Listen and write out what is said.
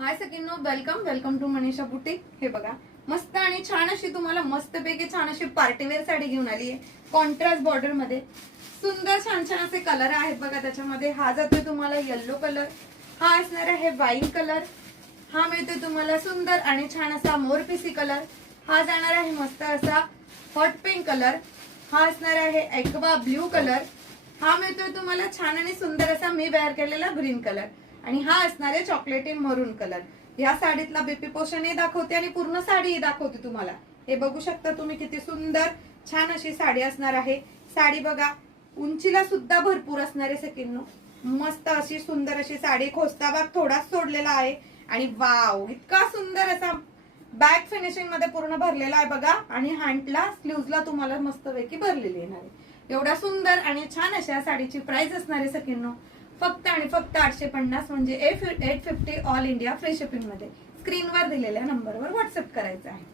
हाय सगळ्यांनो, welcome welcome to Manisha boutique. हे बघा, मस्त आणि छान अशी तुम्हाला मस्तपैकी छान अशी पार्टीवेअर साडी घेऊन आली आहे कॉन्ट्रास्ट बॉर्डर मध्ये। सुंदर छान छान असे कलर आहेत बघा त्याच्यामध्ये। हा जातोय तुम्हाला येलो कलर, हा असणार आहे वाईन कलर, हा मिळतोय तुम्हाला सुंदर आणि छान असा मोरपिसी कलर, हा जाणार आहे मस्त असा हॉट पिंक कलर, हा असणार आहे एक्वा ब्ल्यू कलर, हा मिळतोय तुम्हाला छान आणि सुंदर असा मी वेअर केलेला ग्रीन कलर, आणि हा असणार आहे चॉकलेटी मरून कलर। या साडीतला बीपी पोषणही दाखवते आणि पूर्ण साडीही दाखवते तुम्हाला। हे बघू शकता तुम्ही किती सुंदर छान अशी साडी असणार आहे। साडी बघा, उंचीला सुद्धा भरपूर असणार आहे सकिन्नो। मस्त अशी सुंदर अशी साडी, खोस्ता भाग थोडाच सोडलेला आहे आणि वाव इतका सुंदर असा बॅक फिनिशिंग मध्ये पूर्ण भरलेला आहे बघा। आणि हँडला स्लीव्हजला तुम्हाला मस्तपैकी भरलेली येणार आहे। एवढा सुंदर आणि छान अशा साडीची प्राइस असणार आहे सकिन्नो फक्त आणि फक्त 850, म्हणजे 850 ऑल इंडिया फ्री शिपिंग मध्ये। स्क्रीनवर दिलेल्या नंबरवर व्हॉट्सअप करायचं आहे।